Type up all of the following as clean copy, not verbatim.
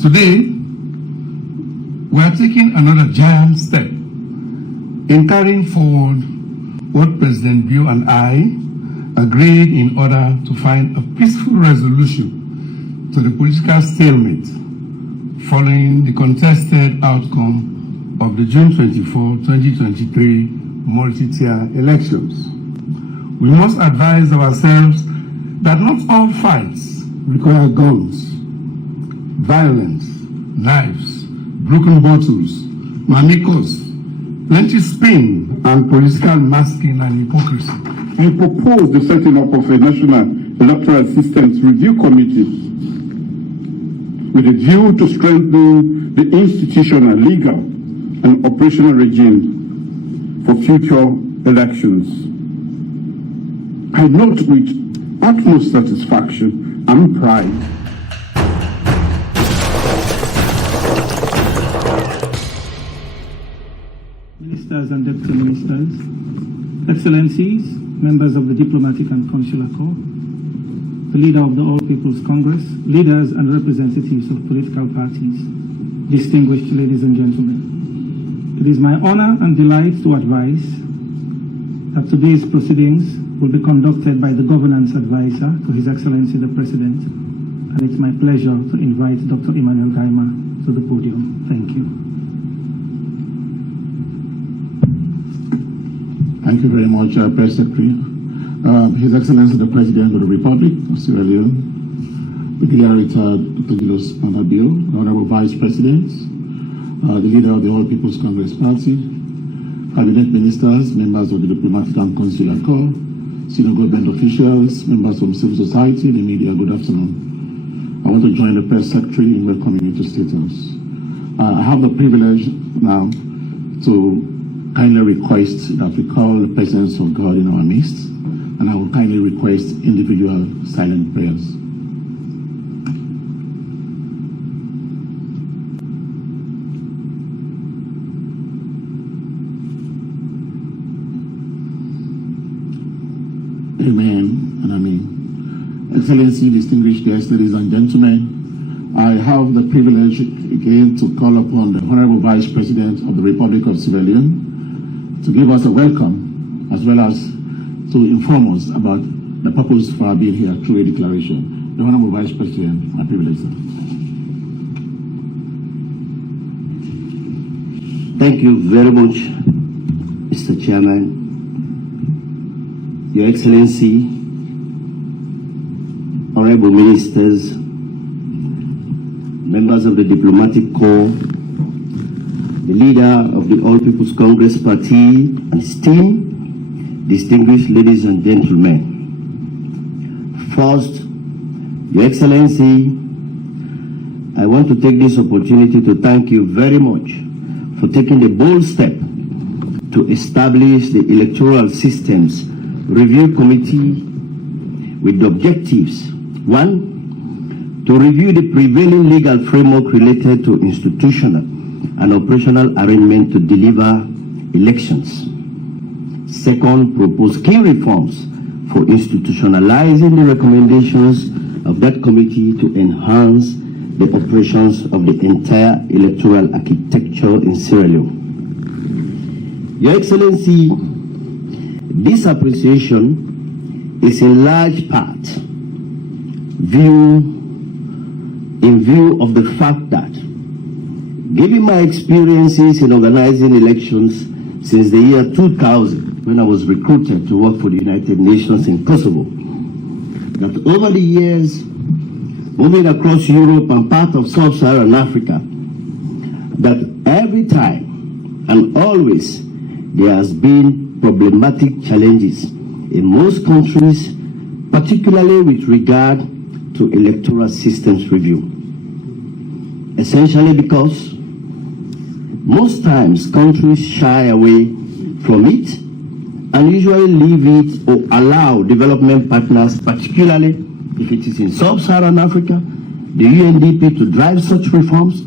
Today, we are taking another giant step in carrying forward what President Bill and I agreed in order to find a peaceful resolution to the political stalemate following the contested outcome of the June 24, 2023 multi-tier elections. We must advise ourselves that not all fights require guns, violence, knives, broken bottles, mamikos, plenty spin, and political masking and hypocrisy. I propose the setting up of a National Electoral Systems Review Committee with a view to strengthen the institutional, legal, and operational regime for future elections. I note with utmost satisfaction and pride Ministers and Deputy Ministers, Excellencies, members of the Diplomatic and Consular Corps, the leader of the All People's Congress, leaders and representatives of political parties, distinguished ladies and gentlemen. It is my honor and delight to advise that today's proceedings will be conducted by the Governance Advisor to His Excellency the President, and it's my pleasure to invite Dr. Emmanuel Gaima to the podium. Thank you. Thank you very much, Press Secretary. His Excellency the President of the Republic of Sierra Leone, Brigadier Dr. Julius, the Honorable Vice President, the leader of the All People's Congress Party, Cabinet Ministers, members of the Diplomatic and Consular Corps, senior government officials, members from civil society, the media, good afternoon. I want to join the Press Secretary in welcoming you to State House. I have the privilege now to kindly request that we call the presence of God in our midst, and I will kindly request individual silent prayers. Amen and amen. Excellency, distinguished guests, ladies and gentlemen, I have the privilege again to call upon the Honorable Vice President of the Republic of Sierra Leone to give us a welcome, as well as to inform us about the purpose for our being here through a declaration. The Honorable Vice President, my privilege, sir. Thank you very much, Mr. Chairman. Your Excellency, Honorable Ministers, members of the Diplomatic Corps, the leader of the All People's Congress Party and his team, distinguished ladies and gentlemen. First, Your Excellency, I want to take this opportunity to thank you very much for taking the bold step to establish the Electoral Systems Review Committee with the objectives: 1, to review the prevailing legal framework related to institutional and operational arrangement to deliver elections. 2nd, propose key reforms for institutionalizing the recommendations of that committee to enhance the operations of the entire electoral architecture in Sierra Leone. Your Excellency, this appreciation is in large part in view of the fact that, given my experiences in organizing elections since the year 2000, when I was recruited to work for the United Nations in Kosovo, that over the years, moving across Europe and part of Sub-Saharan Africa, that every time and always there has been problematic challenges in most countries, particularly with regard to electoral systems review. Essentially because most times countries shy away from it and usually leave it or allow development partners, particularly if it is in Sub-Saharan Africa, the UNDP to drive such reforms.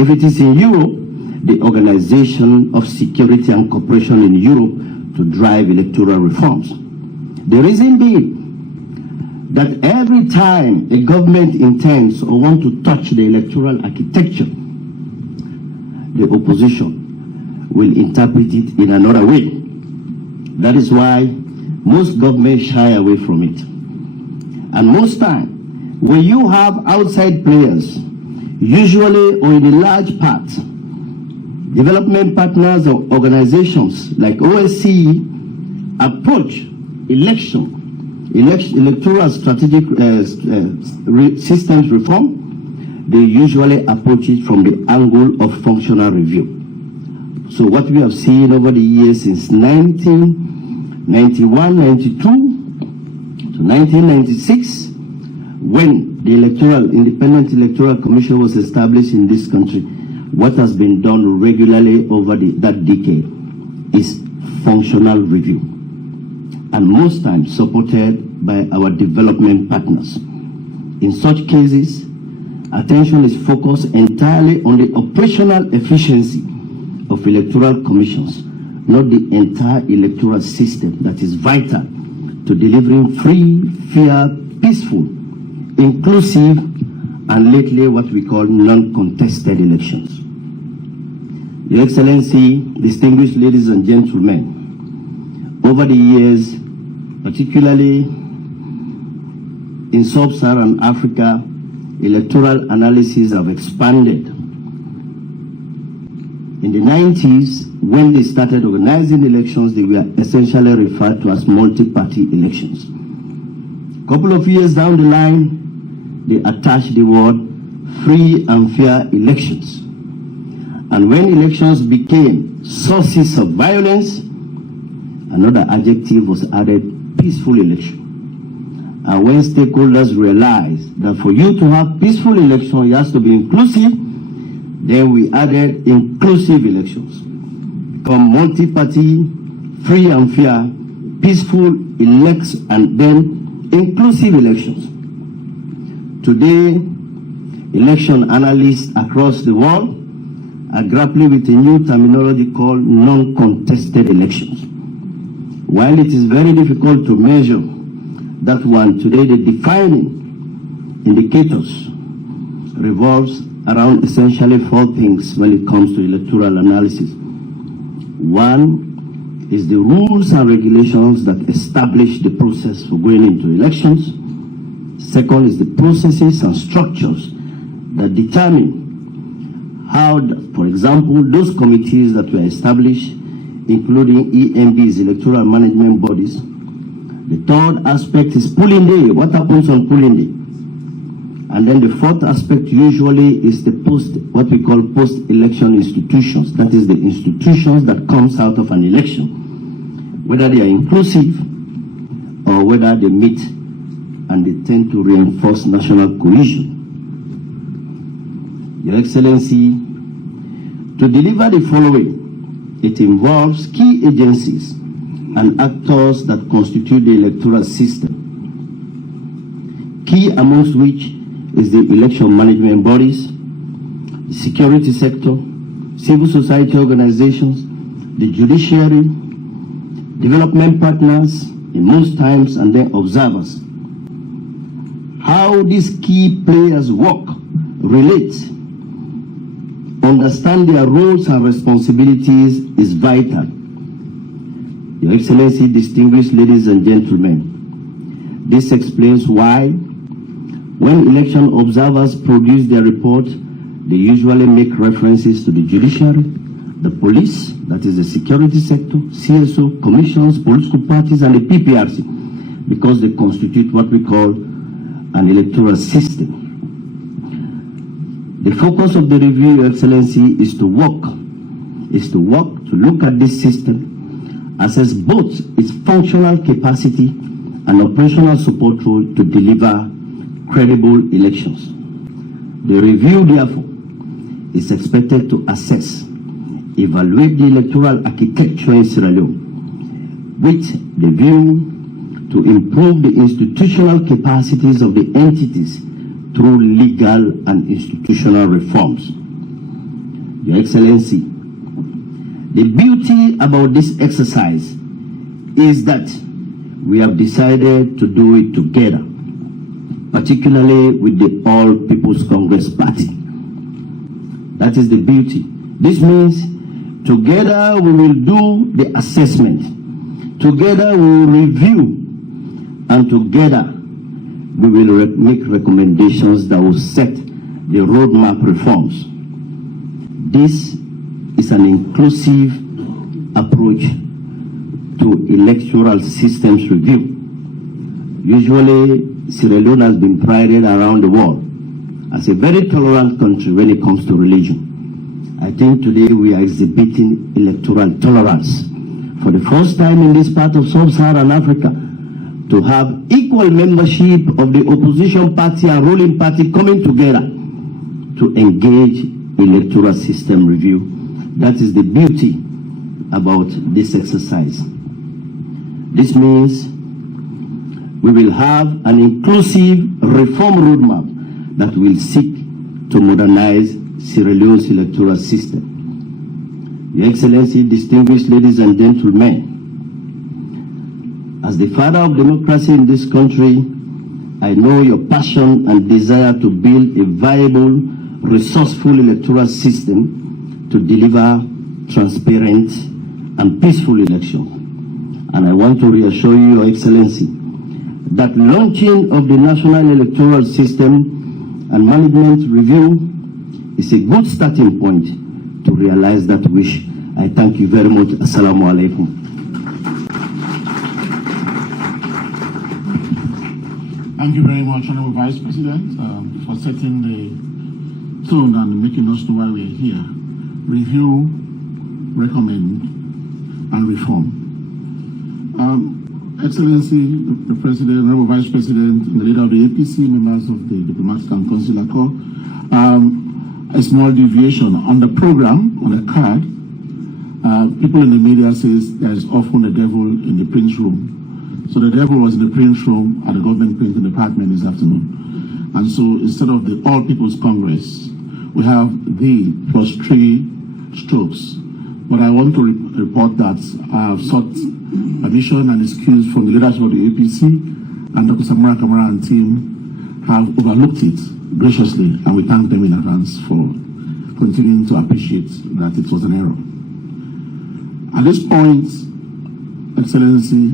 If it is in Europe, the Organization of Security and Cooperation in Europe to drive electoral reforms. The reason being that every time a government intends or want to touch the electoral architecture, the opposition will interpret it in another way. That is why most governments shy away from it. And most time, when you have outside players, usually or in a large part, development partners or organizations like OSCE approach electoral strategic systems reform, they usually approach it from the angle of functional review. So what we have seen over the years since 1991, 92 to 1996, when the Independent Electoral Commission was established in this country, what has been done regularly over that decade is functional review, and most times supported by our development partners. In such cases, attention is focused entirely on the operational efficiency of electoral commissions, not the entire electoral system that is vital to delivering free, fair, peaceful, inclusive, and lately what we call non-contested elections. Your Excellency, distinguished ladies and gentlemen, over the years, particularly in sub-Saharan Africa, electoral analyses have expanded. In the 90s, when they started organizing elections, they were essentially referred to as multi-party elections. A couple of years down the line, they attached the word free and fair elections. And when elections became sources of violence, another adjective was added, peaceful election. And when stakeholders realized that for you to have peaceful election, it has to be inclusive, then we added inclusive elections. Become multi-party, free and fair, peaceful elections, and then inclusive elections. Today, election analysts across the world are grappling with a new terminology called non-contested elections. While it is very difficult to measure that one, today the defining indicators revolves around essentially four things when it comes to electoral analysis. One is the rules and regulations that establish the process for going into elections. Second is the processes and structures that determine how, for example, those committees that were established, including EMBs, electoral management bodies. The third aspect is polling day. What happens on polling day? And then the fourth aspect usually is the what we call post-election institutions. That is the institutions that comes out of an election, whether they are inclusive or whether they meet and they tend to reinforce national cohesion. Your Excellency, to deliver the following, it involves key agencies and actors that constitute the electoral system, key amongst which is the election management bodies, the security sector, civil society organizations, the judiciary, development partners, in most times, and then observers. How these key players work, relate, understand their roles and responsibilities is vital. Your Excellency, distinguished ladies and gentlemen, this explains why when election observers produce their report, they usually make references to the judiciary, the police, that is the security sector, CSO, commissions, political parties, and the PPRC, because they constitute what we call an electoral system. The focus of the review, Your Excellency, is to look at this system, assess both its functional capacity and operational support role to deliver credible elections. The review, therefore, is expected to assess, evaluate the electoral architecture in Sierra Leone with the view to improve the institutional capacities of the entities through legal and institutional reforms. Your Excellency, the beauty about this exercise is that we have decided to do it together. particularly with the All People's Congress Party. That is the beauty. This means together we will do the assessment, together we will review, and together we will make recommendations that will set the roadmap reforms. This is an inclusive approach to electoral systems review. Usually, Sierra Leone has been prided around the world as a very tolerant country when it comes to religion. I think today we are exhibiting electoral tolerance for the first time in this part of sub-Saharan Africa, to have equal membership of the opposition party and ruling party coming together to engage electoral system review. That is the beauty about this exercise. This means we will have an inclusive reform roadmap that will seek to modernize Sierra Leone's electoral system. Your Excellency, distinguished ladies and gentlemen, as the father of democracy in this country, I know your passion and desire to build a viable, resourceful electoral system to deliver transparent and peaceful elections. And I want to reassure you, Your Excellency, that launching of the National Electoral System and Management Review is a good starting point to realize that wish. I thank you very much. Assalamu alaikum. Thank you very much, Honorable Vice President, for setting the tone and making us know why we are here. Review, recommend, and reform. Excellency, the President, Honorable Vice President, and the leader of the APC, members of the Diplomatic and Consular Corps, a small deviation on the program, on the card. People in the media says there's often a devil in the print room. So the devil was in the print room at the government printing department this afternoon. And so instead of the All People's Congress, we have the plus 3 strokes. But I want to report that I have sought permission and excuse from the leadership of the APC, and Dr. Samora Kamara and team have overlooked it graciously, and we thank them in advance for continuing to appreciate that it was an error. At this point, Excellency,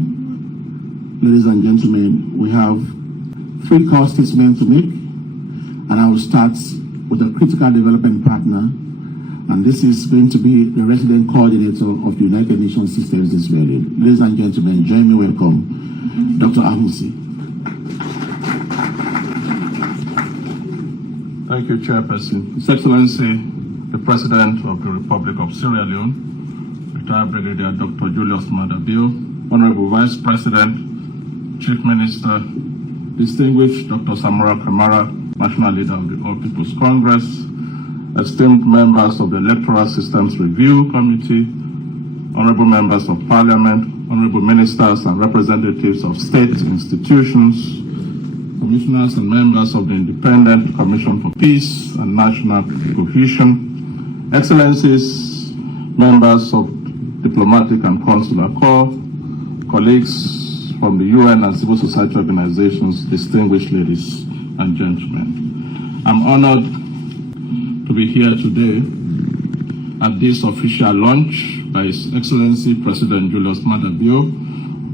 ladies and gentlemen, we have 3 core statements to make, and I will start with a critical development partner, and this is going to be the resident coordinator of the United Nations Systems Israeli. Ladies and gentlemen, join me welcome Dr. Ahusi. Thank you, Chairperson. His Excellency, the President of the Republic of Sierra Leone, retired Brigadier Dr. Julius Maada, Honorable Vice President, Chief Minister, distinguished Dr. Samora Kamara, National Leader of the All People's Congress, esteemed members of the Electoral Systems Review Committee, honorable members of Parliament, honorable ministers and representatives of state institutions, commissioners and members of the Independent Commission for Peace and National Cohesion, Excellencies, members of Diplomatic and Consular Corps, colleagues from the UN and civil society organizations, distinguished ladies and gentlemen. I'm honored to be here today at this official launch by His Excellency President Julius Maada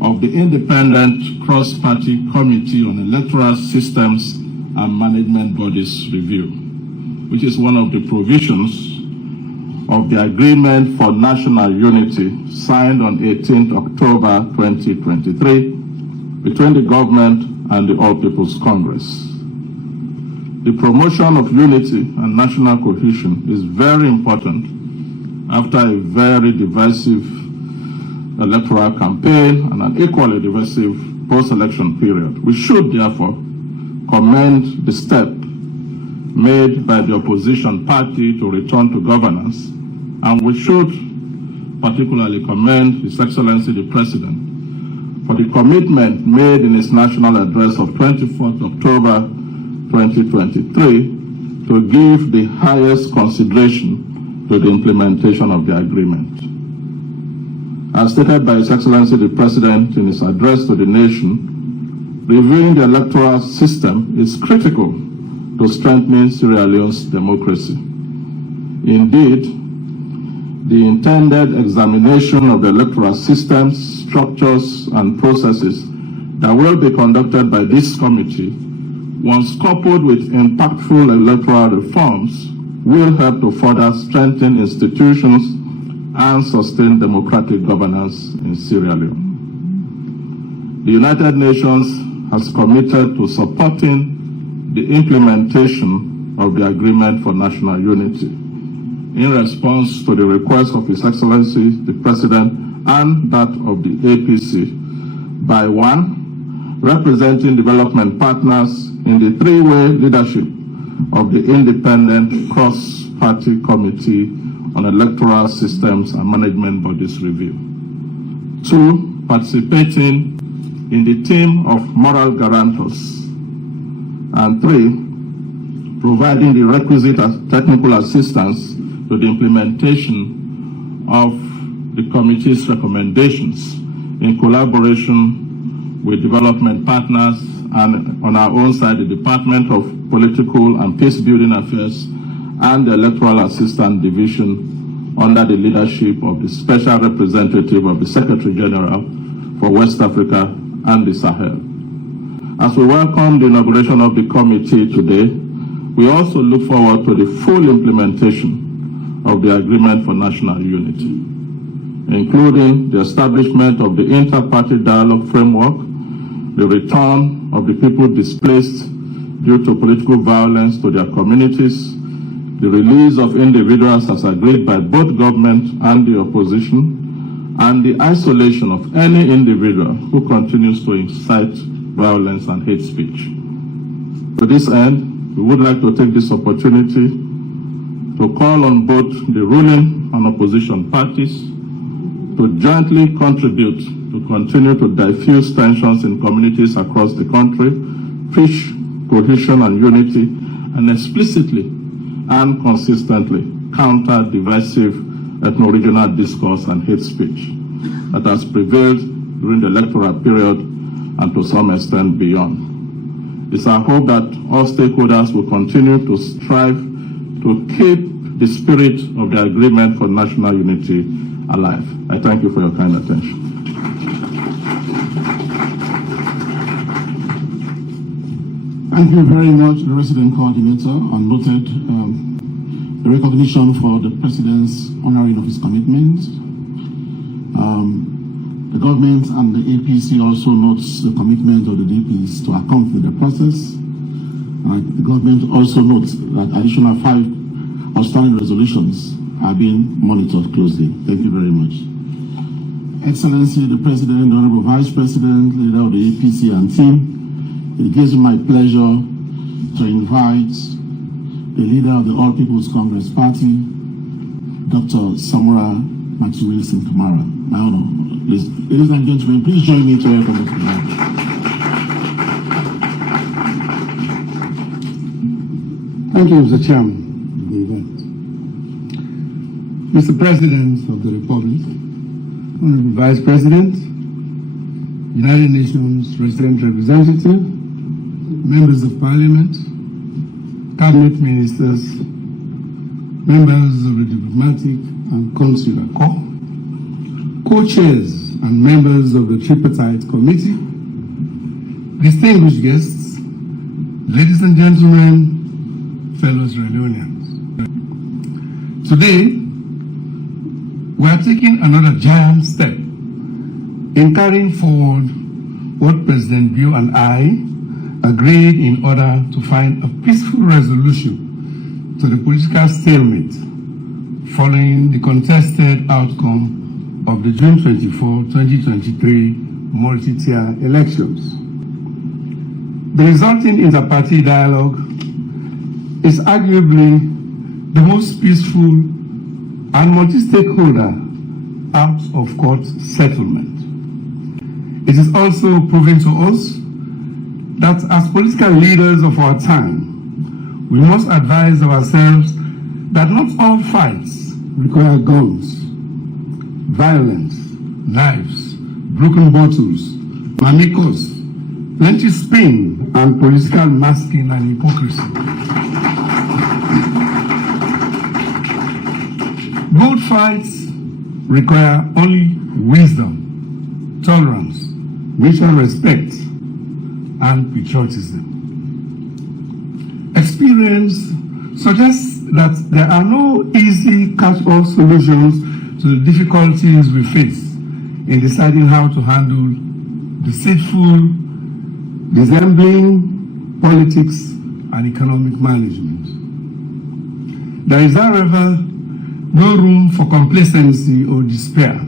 of the Independent Cross-Party Committee on Electoral Systems and Management Bodies Review, which is one of the provisions of the Agreement for National Unity signed on 18th October 2023 between the government and the All People's Congress. The promotion of unity and national cohesion is very important after a very divisive electoral campaign and an equally divisive post-election period. We should therefore commend the step made by the opposition party to return to governance, and we should particularly commend His Excellency the President for the commitment made in his national address of 24th October 2023 to give the highest consideration to the implementation of the agreement. As stated by His Excellency the President in his address to the nation, reviewing the electoral system is critical to strengthening Sierra Leone's democracy. Indeed, the intended examination of the electoral systems, structures, and processes that will be conducted by this committee, once coupled with impactful electoral reforms, will help to further strengthen institutions and sustain democratic governance in Sierra Leone. The United Nations has committed to supporting the implementation of the Agreement for National Unity in response to the request of His Excellency, the President, and that of the APC, by one, representing development partners in the three-way leadership of the Independent Cross-Party Committee on Electoral Systems and Management Bodies Review. Two, participating in the team of moral guarantors. And three, providing the requisite technical assistance to the implementation of the committee's recommendations in collaboration with development partners and on our own side, the Department of Political and Peace-Building Affairs and the Electoral Assistance Division under the leadership of the Special Representative of the Secretary General for West Africa and the Sahel. As we welcome the inauguration of the committee today, we also look forward to the full implementation of the Agreement for National Unity, including the establishment of the Inter-Party Dialogue Framework, the return of the people displaced due to political violence to their communities, the release of individuals as agreed by both government and the opposition, and the isolation of any individual who continues to incite violence and hate speech. To this end, we would like to take this opportunity to call on both the ruling and opposition parties to jointly contribute to continue to diffuse tensions in communities across the country, preach cohesion and unity, and explicitly and consistently counter divisive ethno-regional discourse and hate speech that has prevailed during the electoral period and to some extent beyond. It's our hope that all stakeholders will continue to strive to keep the spirit of the Agreement for National Unity alive. I thank you for your kind attention. Thank you very much, the resident coordinator, and noted the recognition for the President's honoring of his commitments. The government and the APC also notes the commitment of the DPs to accompany the process. The government also notes that additional 5 outstanding resolutions are being monitored closely. Thank you very much. Excellency, the President, the Honorable Vice President, leader of the APC and team, it gives me my pleasure to invite the leader of the All People's Congress Party, Dr. Samura Maxi-Wilson Kamara. My honor. Ladies and gentlemen, please join me to welcome Dr. Kamara. Thank you, Mr. Chairman, of the event. Mr. President of the Republic, Honorable Vice President, United Nations Resident Representative, Members of Parliament, Cabinet Ministers, members of the Diplomatic and Consular Corps, co-chairs and members of the Tripartite Committee, distinguished guests, ladies and gentlemen, fellow Sierra Leoneans. Today, we are taking another giant step in carrying forward what President Bio and I agreed in order to find a peaceful resolution to the political stalemate following the contested outcome of the June 24, 2023 multi-tier elections. The resulting inter-party dialogue is arguably the most peaceful and multi-stakeholder out-of-court settlement. It is also proving to us that as political leaders of our time, we must advise ourselves that not all fights require guns, violence, knives, broken bottles, mamikos, plenty spin and political masking and hypocrisy. Good fights require only wisdom, tolerance, mutual respect, and patriotism. Experience suggests that there are no easy catch-all solutions to the difficulties we face in deciding how to handle deceitful, dissembling politics and economic management. There is, however, no room for complacency or despair.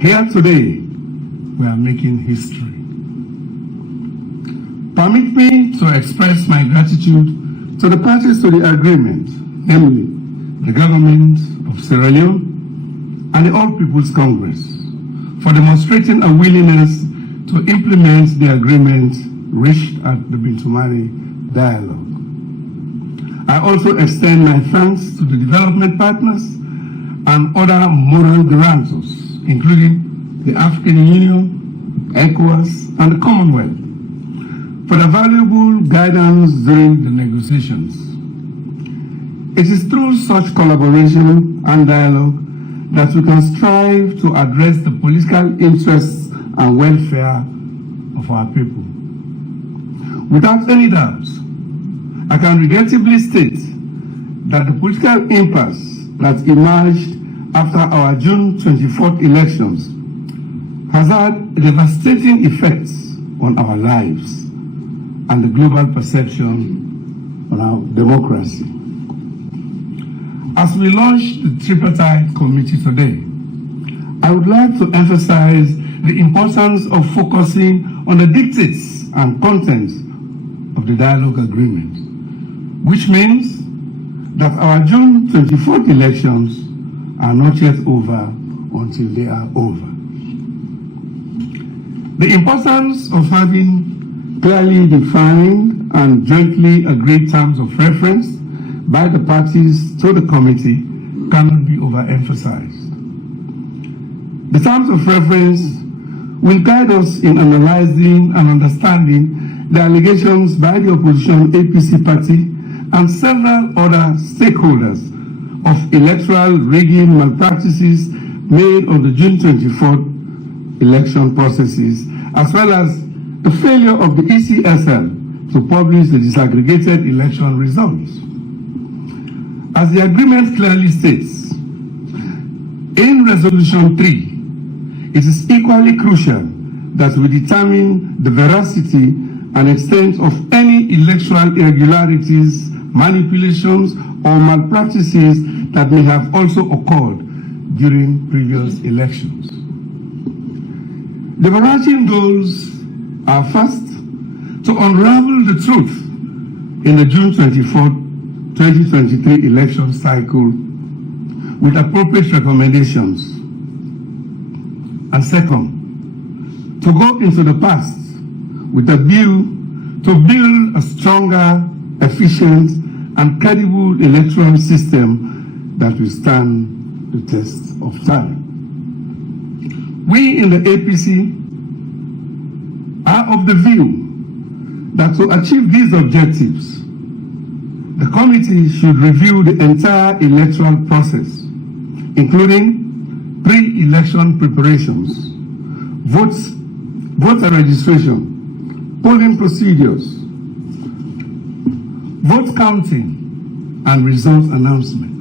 Here today, we are making history. Permit me to express my gratitude to the parties to the agreement, namely the government of Sierra Leone and the All People's Congress, for demonstrating a willingness to implement the agreement reached at the Bintumani dialogue. I also extend my thanks to the development partners and other moral guarantors, including the African Union, ECOWAS, and the Commonwealth, for the valuable guidance during the negotiations. It is through such collaboration and dialogue that we can strive to address the political interests and welfare of our people. Without any doubt, I can regrettably state that the political impasse that emerged after our June 24th elections has had devastating effects on our lives and the global perception on our democracy. As we launch the tripartite committee today, I would like to emphasize the importance of focusing on the dictates and contents of the dialogue agreement, which means that our June 24th elections are not yet over until they are over. The importance of having clearly defined and jointly agreed terms of reference by the parties to the committee cannot be overemphasized. The terms of reference will guide us in analyzing and understanding the allegations by the opposition APC party and several other stakeholders of electoral rigging malpractices made on the June 24th election processes, as well as the failure of the ECSL to publish the disaggregated election results. As the agreement clearly states, in Resolution 3, it is equally crucial that we determine the veracity and extent of any electoral irregularities, manipulations, or malpractices that may have also occurred during previous elections. The overarching goals are first, to unravel the truth in the June 24, 2023 election cycle with appropriate recommendations. And second, to go into the past with a view to build a stronger, efficient, and credible electoral system that will stand the test of time. We in the APC are of the view that to achieve these objectives, the committee should review the entire electoral process, including pre-election preparations, voter registration, polling procedures, vote counting, and result announcement.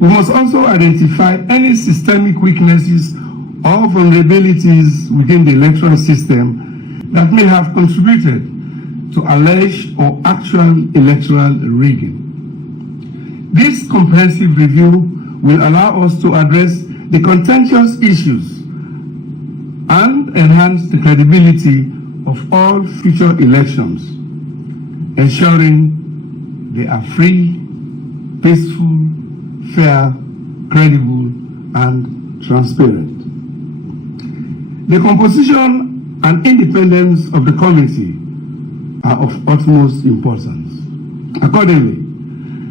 We must also identify any systemic weaknesses or vulnerabilities within the electoral system that may have contributed to alleged or actual electoral rigging. This comprehensive review will allow us to address the contentious issues and enhance the credibility of all future elections, ensuring they are free, peaceful, fair, credible, and transparent. The composition and independence of the committee are of utmost importance. Accordingly,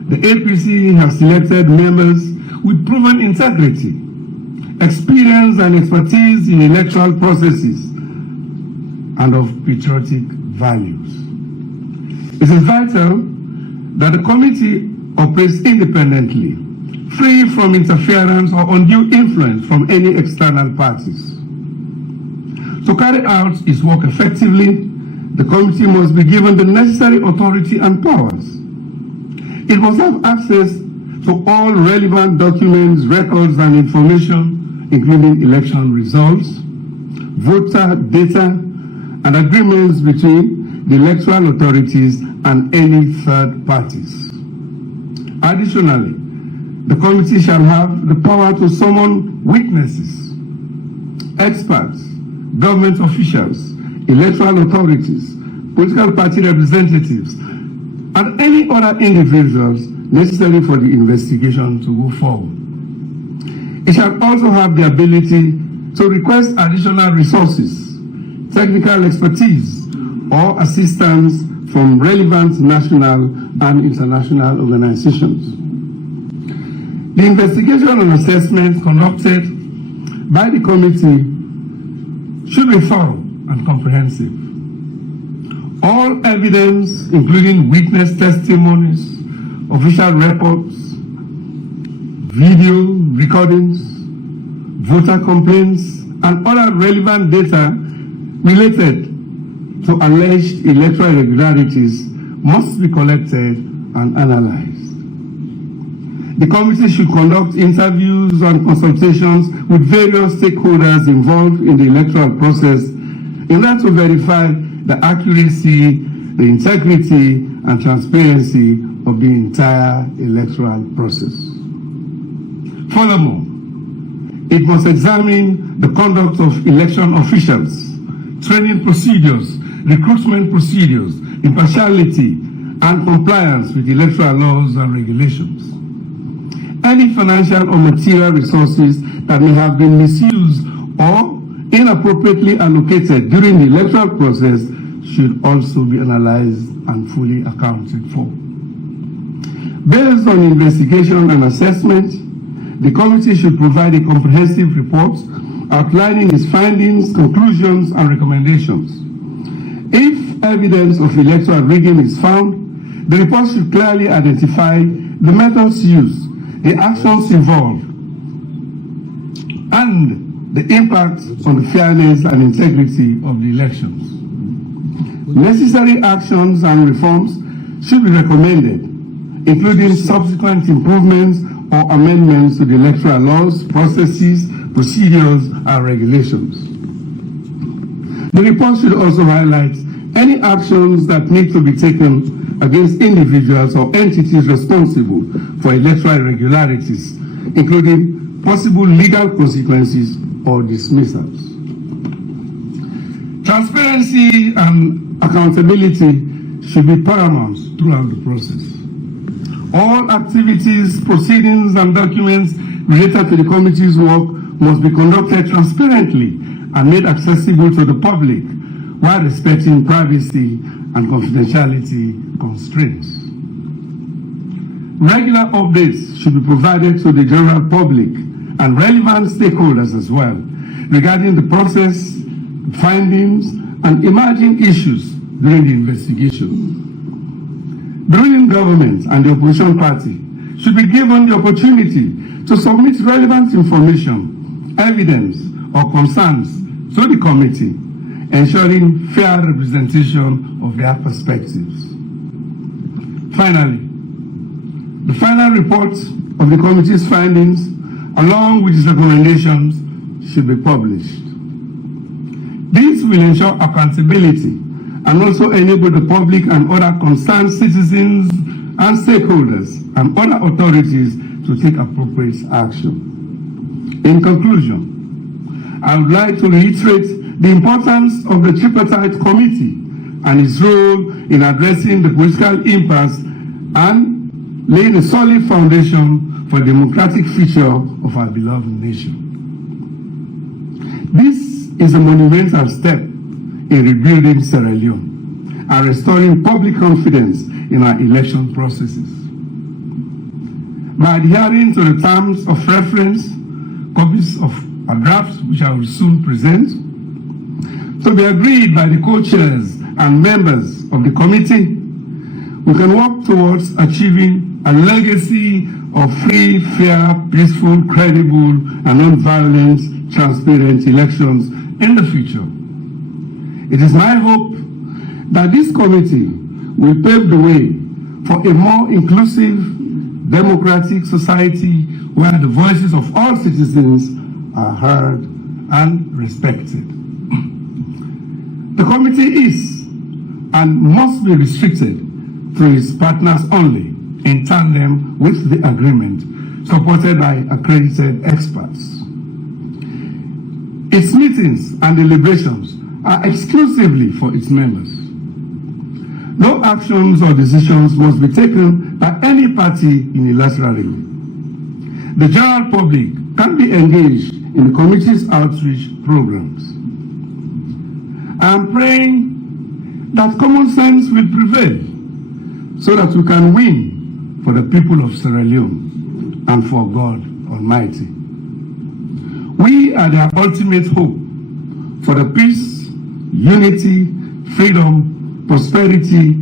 the APC has selected members with proven integrity, experience, and expertise in electoral processes, and of patriotic values. It is vital that the committee operates independently, free from interference or undue influence from any external parties. To carry out its work effectively, the committee must be given the necessary authority and powers. It must have access to all relevant documents, records, and information, including election results, voter data, and agreements between the electoral authorities and any third parties. Additionally, the committee shall have the power to summon witnesses, experts, government officials, electoral authorities, political party representatives, and any other individuals necessary for the investigation to go forward. It shall also have the ability to request additional resources, technical expertise, or assistance from relevant national and international organizations. The investigation and assessment conducted by the committee should be thorough and comprehensive. All evidence, including witness testimonies, official reports, video recordings, voter complaints, and other relevant data related to alleged electoral irregularities must be collected and analyzed. The committee should conduct interviews and consultations with various stakeholders involved in the electoral process in order to verify the accuracy, the integrity, and transparency of the entire electoral process. Furthermore, it must examine the conduct of election officials, training procedures, recruitment procedures, impartiality, and compliance with electoral laws and regulations. Any financial or material resources that may have been misused or inappropriately allocated during the electoral process should also be analyzed and fully accounted for. Based on investigation and assessment, the committee should provide a comprehensive report outlining its findings, conclusions, and recommendations. If evidence of electoral rigging is found, the report should clearly identify the methods used, the actions involved, and the impact on the fairness and integrity of the elections. Necessary actions and reforms should be recommended, including subsequent improvements or amendments to the electoral laws, processes, procedures, and regulations. The report should also highlight any actions that need to be taken against individuals or entities responsible for electoral irregularities, including possible legal consequences or dismissals. Transparency and accountability should be paramount throughout the process. All activities, proceedings, and documents related to the committee's work must be conducted transparently and made accessible to the public while respecting privacy and confidentiality constraints. Regular updates should be provided to the general public and relevant stakeholders as well regarding the process, findings, and emerging issues during the investigation. The ruling government and the opposition party should be given the opportunity to submit relevant information, evidence, or concerns to the committee, ensuring fair representation of their perspectives. Finally, the final report of the committee's findings, along with its recommendations, should be published. This will ensure accountability and also enable the public and other concerned citizens and stakeholders and other authorities to take appropriate action. In conclusion, I would like to reiterate the importance of the tripartite committee and its role in addressing the political impasse and laying a solid foundation for the democratic future of our beloved nation. This is a monumental step in rebuilding Sierra Leone and restoring public confidence in our election processes. By adhering to the terms of reference, copies of our drafts, which I will soon present, to be agreed by the co-chairs and members of the committee, we can work towards achieving a legacy of free, fair, peaceful, credible, and non-violent, transparent elections in the future. It is my hope that this committee will pave the way for a more inclusive, democratic society where the voices of all citizens are heard and respected. The committee is and must be restricted to its partners only, in tandem with the agreement, supported by accredited experts. Its meetings and deliberations are exclusively for its members. No actions or decisions must be taken by any party unilaterally. The general public can be engaged in the committee's outreach programs. I am praying that common sense will prevail so that we can win for the people of Sierra Leone and for God Almighty. We are their ultimate hope for the peace, unity, freedom, prosperity,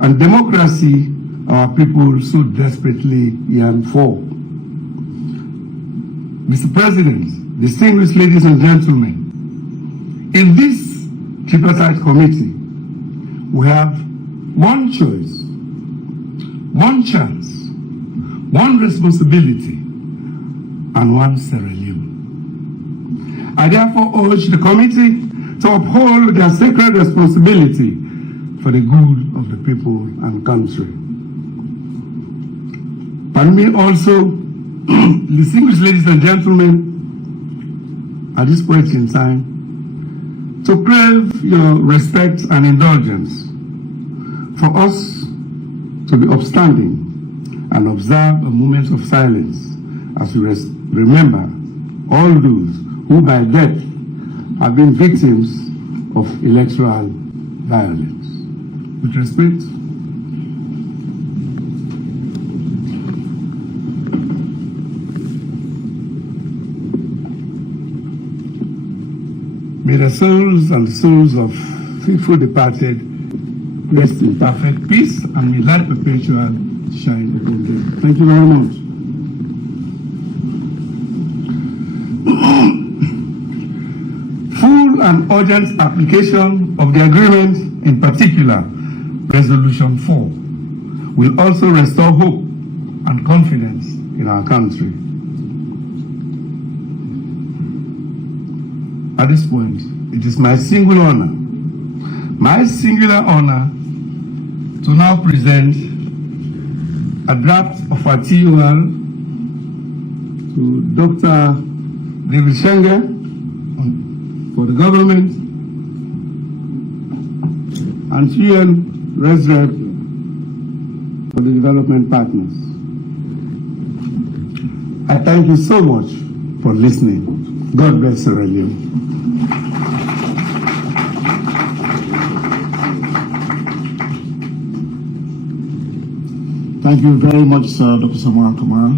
and democracy our people so desperately yearn for. Mr. President, distinguished ladies and gentlemen, in this tripartite committee, we have one choice, one chance, one responsibility, and one Sierra Leone. I therefore urge the committee to uphold their sacred responsibility for the good of the people and country. Permit me also, distinguished ladies and gentlemen, at this point in time, to crave your respect and indulgence for us to be upstanding and observe a moment of silence as we remember all those who by death have been victims of electoral violence. With respect, may the souls and the souls of faithful departed rest in perfect peace, and may light perpetual shine upon them. Thank you very much. Full and urgent application of the agreement, in particular, Resolution 4, will also restore hope and confidence in our country. At this point, it is my singular honor, to now present a draft of our TUL to Dr. David Shenge for the government and UN Resrep for the development partners. I thank you so much for listening. God bless Sierra Leone. Thank you very much, Dr. Samora Kamara.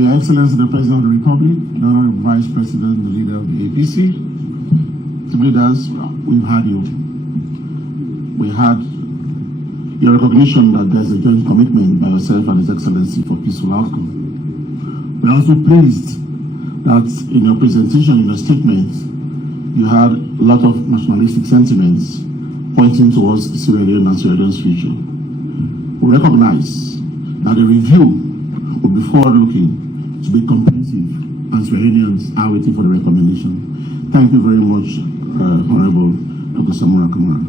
Your Excellency, the President of the Republic, the Honorable Vice President, the leader of the APC, the leaders, we've had you. We had your recognition that there's a joint commitment by yourself and His Excellency for peaceful outcome. We're also pleased that in your presentation, in your statement, you had a lot of nationalistic sentiments pointing towards Sierra Leone and Sierra Leone's future. We recognize that the review will be forward-looking to be comprehensive, and Sierra Leoneans are waiting for the recommendation. Thank you very much, Honorable Dr. Samora Kamara.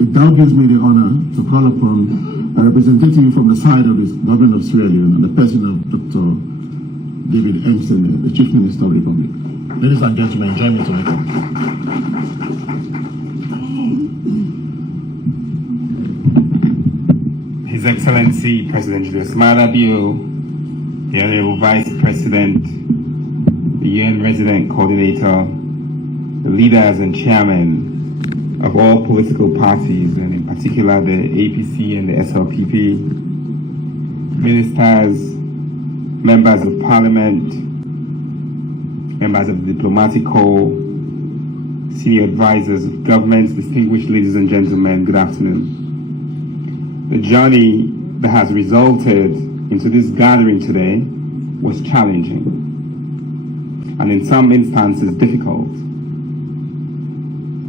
It now gives me the honor to call upon a representative from the side of the government of Sierra Leone and the person of Dr. David Emson, the Chief Minister of the Republic. Ladies and gentlemen, join me to welcome. His Excellency President Julius Maada, the Honorable Vice President, the UN Resident Coordinator, the leaders and chairmen of all political parties, and in particular the APC and the SLPP, ministers, members of parliament, members of the diplomatic corps, senior advisors of government, distinguished ladies and gentlemen, good afternoon. The journey that has resulted into this gathering today was challenging and in some instances difficult.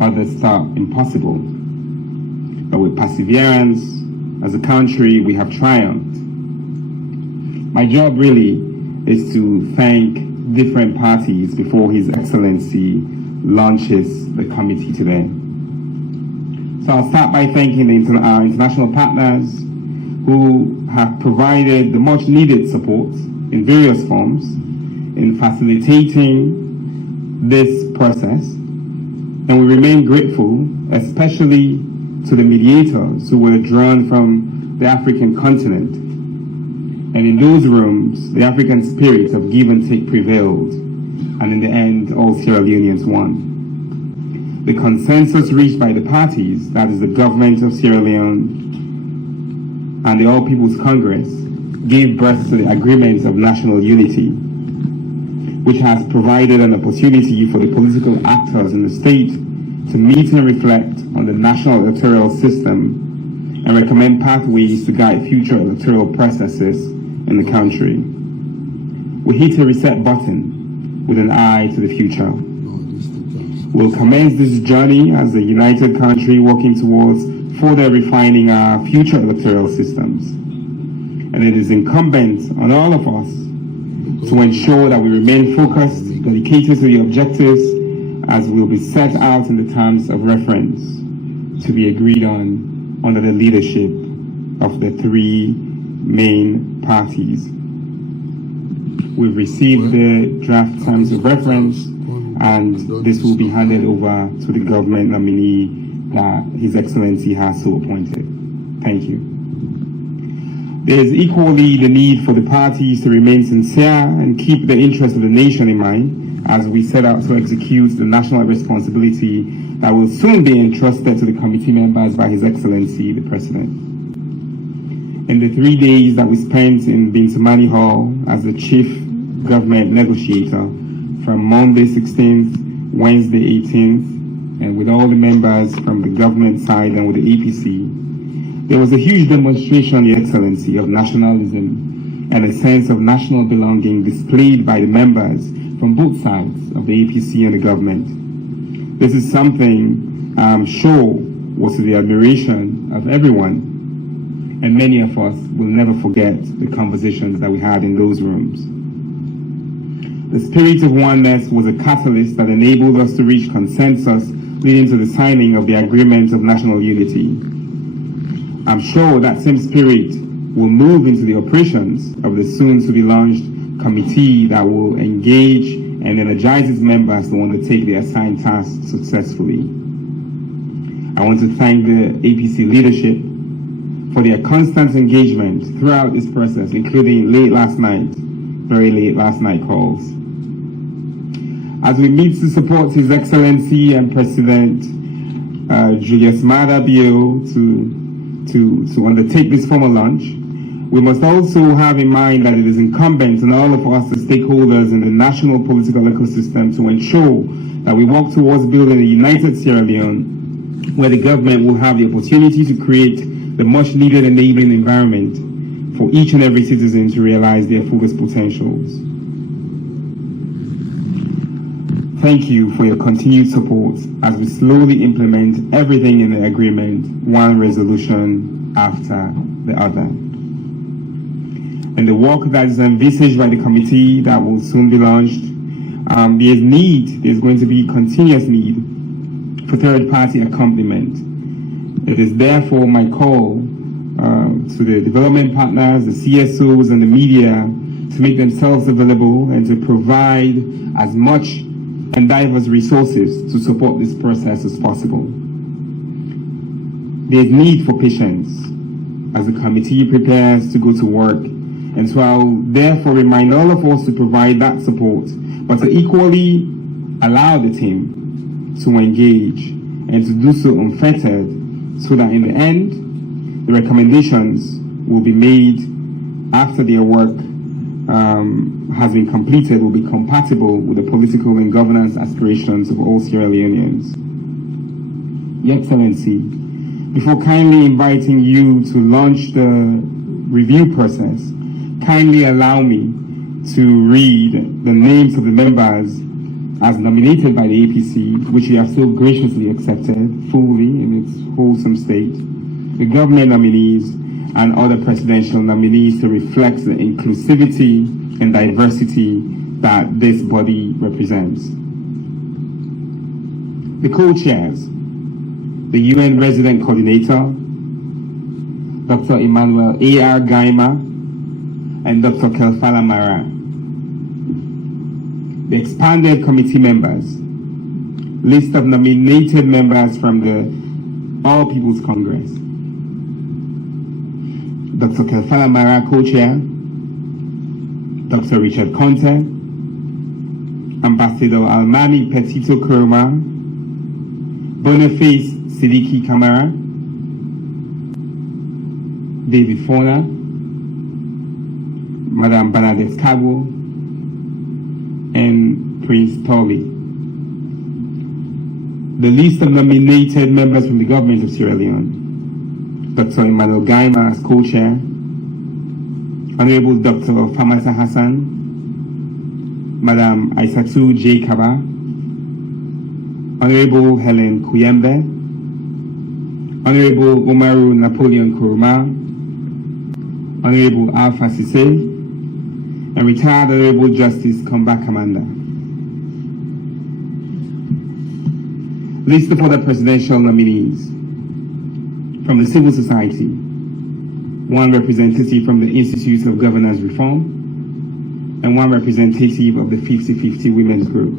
Others thought impossible. But with perseverance, as a country, we have triumphed. My job really is to thank different parties before His Excellency launches the committee today. So I'll start by thanking our international partners who have provided the much needed support in various forms in facilitating this process. And we remain grateful, especially to the mediators who were drawn from the African continent. And in those rooms, the African spirit of give and take prevailed. And in the end, all Sierra Leoneans won. The consensus reached by the parties, that is the government of Sierra Leone and the All People's Congress, gave birth to the Agreement of National Unity, which has provided an opportunity for the political actors in the state to meet and reflect on the national electoral system and recommend pathways to guide future electoral processes in the country. We hit a reset button with an eye to the future. We'll commence this journey as a united country working towards further refining our future electoral systems. And it is incumbent on all of us to ensure that we remain focused, dedicated to the objectives as will be set out in the terms of reference to be agreed on under the leadership of the three main parties. We've received the draft terms of reference, and this will be handed over to the government nominee that His Excellency has so appointed. Thank you. There is equally the need for the parties to remain sincere and keep the interest of the nation in mind as we set out to execute the national responsibility that will soon be entrusted to the committee members by His Excellency, the President. In the 3 days that we spent in Bintumani Hall as the chief government negotiator, from Monday 16th, Wednesday 18th, and with all the members from the government side and with the APC, there was a huge demonstration, Your Excellency, of nationalism and a sense of national belonging displayed by the members from both sides of the APC and the government. This is something I'm sure was to the admiration of everyone, and many of us will never forget the conversations that we had in those rooms. The spirit of oneness was a catalyst that enabled us to reach consensus leading to the signing of the Agreement of National Unity. I'm sure that same spirit will move into the operations of the soon-to-be-launched committee that will engage and energize its members to undertake their assigned tasks successfully. I want to thank the APC leadership for their constant engagement throughout this process, including very late last night calls. As we meet to support His Excellency and President Julius Maada to undertake this formal launch, we must also have in mind that it is incumbent on all of us as stakeholders in the national political ecosystem to ensure that we work towards building a united Sierra Leone where the government will have the opportunity to create the much needed enabling environment for each and every citizen to realize their fullest potentials. Thank you for your continued support as we slowly implement everything in the agreement, one resolution after the other. And the work that is envisaged by the committee that will soon be launched, there's going to be continuous need for third-party accompaniment. It is therefore my call to the development partners, the CSOs and the media to make themselves available and to provide as much and diverse resources to support this process as possible. There is need for patience as the committee prepares to go to work, and so I'll therefore remind all of us to provide that support, but to equally allow the team to engage and to do so unfettered, so that in the end, the recommendations will be made after their work has been completed will be compatible with the political and governance aspirations of all Sierra Leoneans. Your Excellency, before kindly inviting you to launch the review process, kindly allow me to read the names of the members as nominated by the APC, which you have so graciously accepted fully in its wholesome state, the government nominees, and other presidential nominees to reflect the inclusivity and diversity that this body represents. The co-chairs, the UN Resident Coordinator, Dr. Emmanuel A.R. Gaima, and Dr. Kelfala Mara. The expanded committee members, list of nominated members from the All People's Congress. Dr. Kelfala Mara, co-chair, Dr. Richard Conte, Ambassador Almami Petito Kurma, Boniface Sidiki Kamara, David Fona, Madame Bernadette Kago, and Prince Tolly. The list of nominated members from the government of Sierra Leone. Dr. Emmanuel Gaima as co-chair, Honorable Dr. Famata Hassan, Madame Aissatou J. Kaba, Honorable Helen Kuyembe, Honorable Umaru Napoleon Kuruma, Honorable Alpha Sise, and retired Honorable Justice Komba Kamanda. List of other presidential nominees. From the civil society, one representative from the Institute of Governance Reform, and one representative of the 50-50 Women's Group.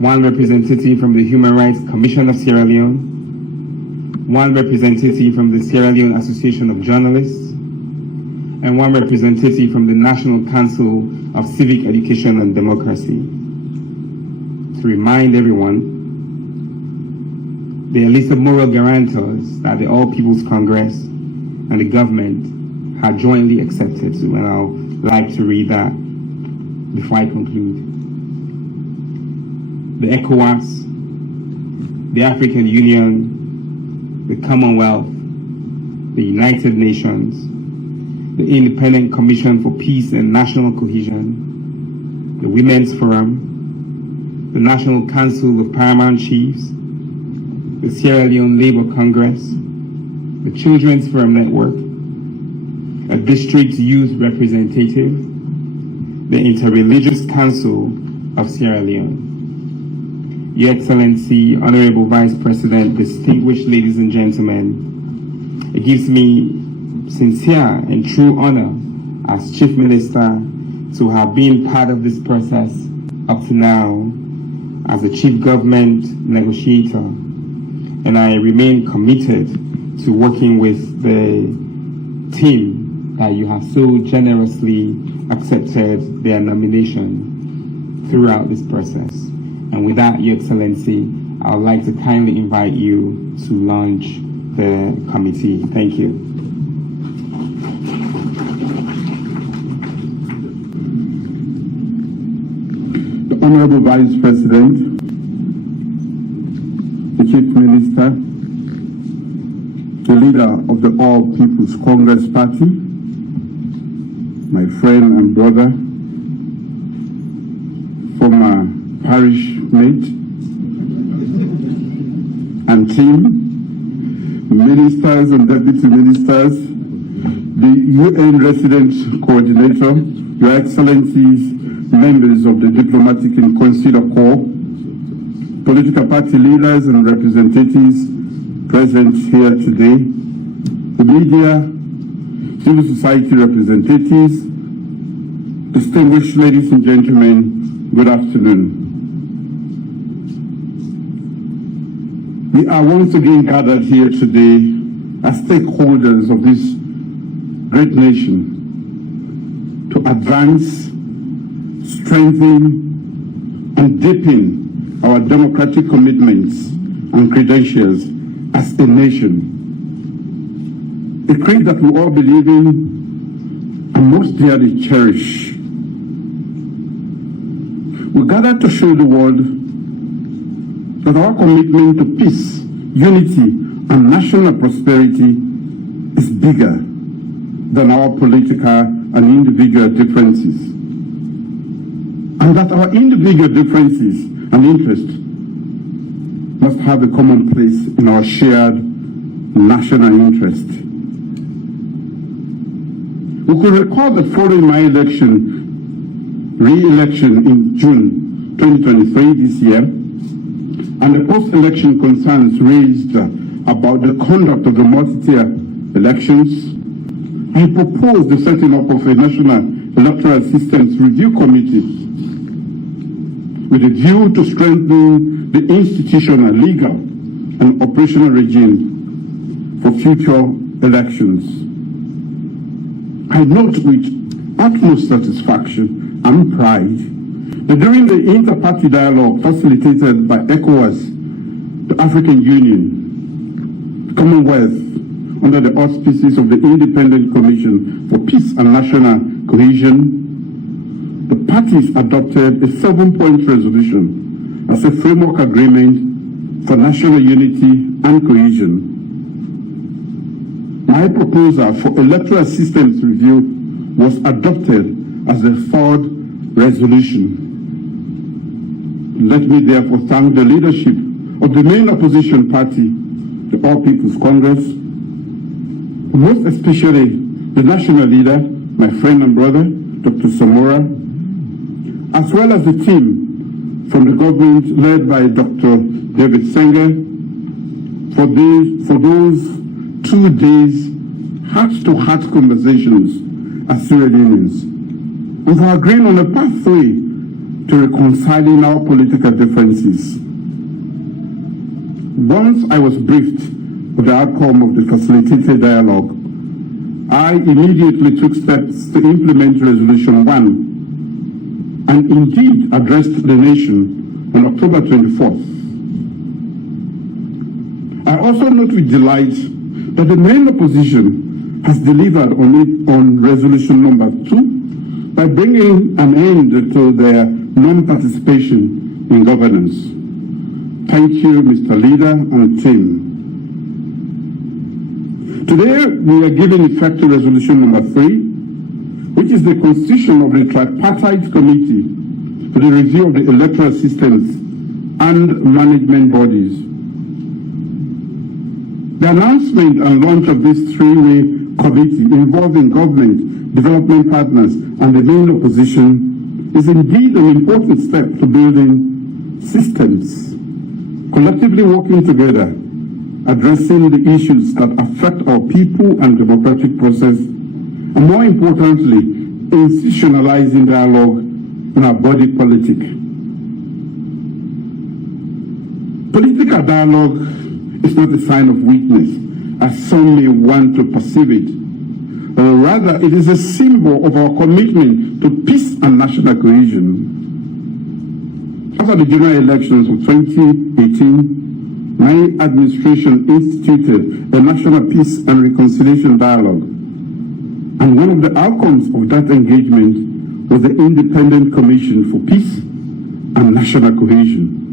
One representative from the Human Rights Commission of Sierra Leone, one representative from the Sierra Leone Association of Journalists, and one representative from the National Council of Civic Education and Democracy. To remind everyone, they are a list of moral guarantors that the All People's Congress and the government have jointly accepted. So, and I'll like to read that before I conclude. The ECOWAS, the African Union, the Commonwealth, the United Nations, the Independent Commission for Peace and National Cohesion, the Women's Forum, the National Council of Paramount Chiefs, the Sierra Leone Labour Congress, the Children's Forum Network, a district youth representative, the Interreligious Council of Sierra Leone. Your Excellency, Honorable Vice President, distinguished ladies and gentlemen, it gives me sincere and true honor as Chief Minister to have been part of this process up to now as the Chief Government Negotiator. And I remain committed to working with the team that you have so generously accepted their nomination throughout this process. And with that, Your Excellency, I would like to kindly invite you to launch the committee. Thank you. The Honorable Vice President, the Chief Minister, the leader of the All People's Congress Party, my friend and brother, former parish mate, and team, ministers and deputy ministers, the UN Resident Coordinator, Your Excellencies, members of the Diplomatic and Consular Corps, political party leaders and representatives present here today, the media, civil society representatives, distinguished ladies and gentlemen, good afternoon. We are once again gathered here today as stakeholders of this great nation to advance, strengthen, and deepen our democratic commitments and credentials as a nation. A creed that we all believe in and most dearly cherish. We gather to show the world that our commitment to peace, unity, and national prosperity is bigger than our political and individual differences, and that our individual differences and interests must have a common place in our shared national interest. We could recall that following my re-election in June 2023 this year, and the post-election concerns raised about the conduct of the multi-tier elections, I proposed the setting up of a National Electoral Systems Review Committee with a view to strengthen the institutional, legal, and operational regime for future elections. I note with utmost satisfaction and pride that during the inter-party dialogue facilitated by ECOWAS, the African Union, Commonwealth, under the auspices of the Independent Commission for Peace and National Cohesion, the parties adopted a 7-point resolution as a framework agreement for national unity and cohesion. My proposal for electoral systems review was adopted as the third resolution. Let me therefore thank the leadership of the main opposition party, the All People's Congress, most especially the national leader, my friend and brother, Dr. Samora, as well as the team from the government led by Dr. David Senge, for those 2 days heart-to-heart conversations as Sierra Leoneans, and for agreeing on a pathway to reconciling our political differences. Once I was briefed of the outcome of the facilitated dialogue, I immediately took steps to implement Resolution 1 and indeed addressed the nation on October 24th. I also note with delight that the main opposition has delivered on Resolution number 2 by bringing an end to their non-participation in governance. Thank you, Mr. Leader and team. Today, we are giving effect to Resolution number 3, which is the constitution of the Tripartite Committee for the review of the electoral systems and management bodies. The announcement and launch of this three-way committee involving government, development partners, and the main opposition is indeed an important step to building systems, collectively working together, addressing the issues that affect our people and democratic process, and more importantly, institutionalizing dialogue in our body politic. Political dialogue is not a sign of weakness, as some may want to perceive it. Rather, it is a symbol of our commitment to peace and national cohesion. After the general elections of 2018, my administration instituted a National Peace and Reconciliation Dialogue, and one of the outcomes of that engagement was the Independent Commission for Peace and National Cohesion.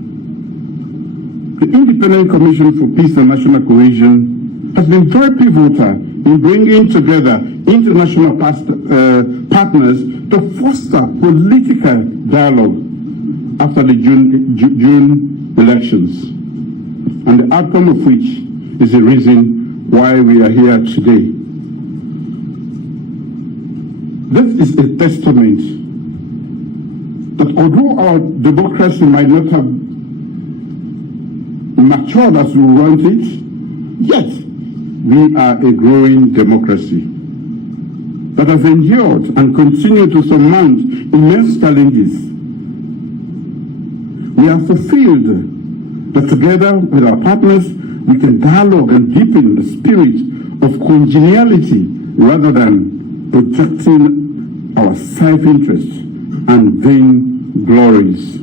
The Independent Commission for Peace and National Cohesion has been very pivotal in bringing together international partners to foster political dialogue after the June elections, and the outcome of which is the reason why we are here today. This is a testament that although our democracy might not have matured as we want it, yet we are a growing democracy that has endured and continued to surmount immense challenges. We are fulfilled that together with our partners, we can dialogue and deepen the spirit of congeniality rather than projecting our self-interest and vain glories.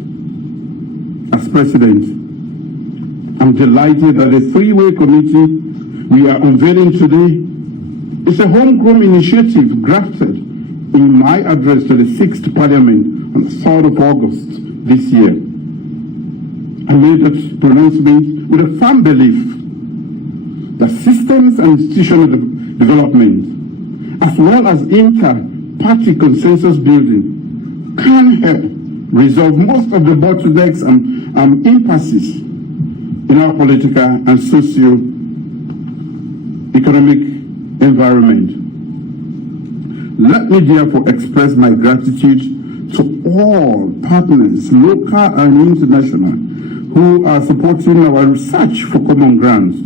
As President, I'm delighted that the three-way committee we are unveiling today is a homegrown initiative grafted in my address to the 6th Parliament on the 3rd of August this year. I made that pronouncement with a firm belief that systems and institutional development, as well as inter-party consensus building, can help resolve most of the bottlenecks and impasses in our political and socio-economic environment. Let me therefore express my gratitude to all partners, local and international, who are supporting our research for common grounds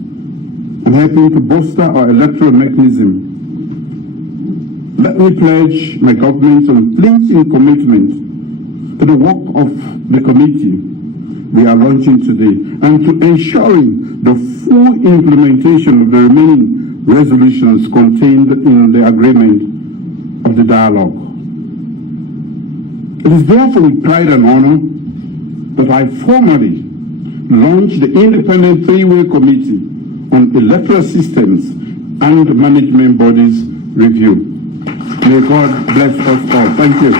and helping to bolster our electoral mechanism. Let me pledge my government's unflinching commitment to the work of the committee we are launching today and to ensuring the full implementation of the remaining resolutions contained in the agreement of the dialogue. It is therefore with pride and honor that I formally launch the Independent Three-Way Committee on Electoral Systems and Management Bodies Review. May God bless us all. Thank you.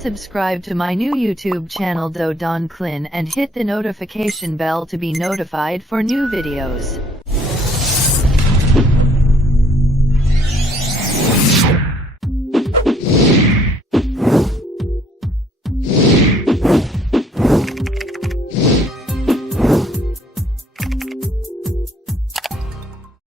Subscribe to my new YouTube channel Don CLIN and hit the notification bell to be notified for new videos.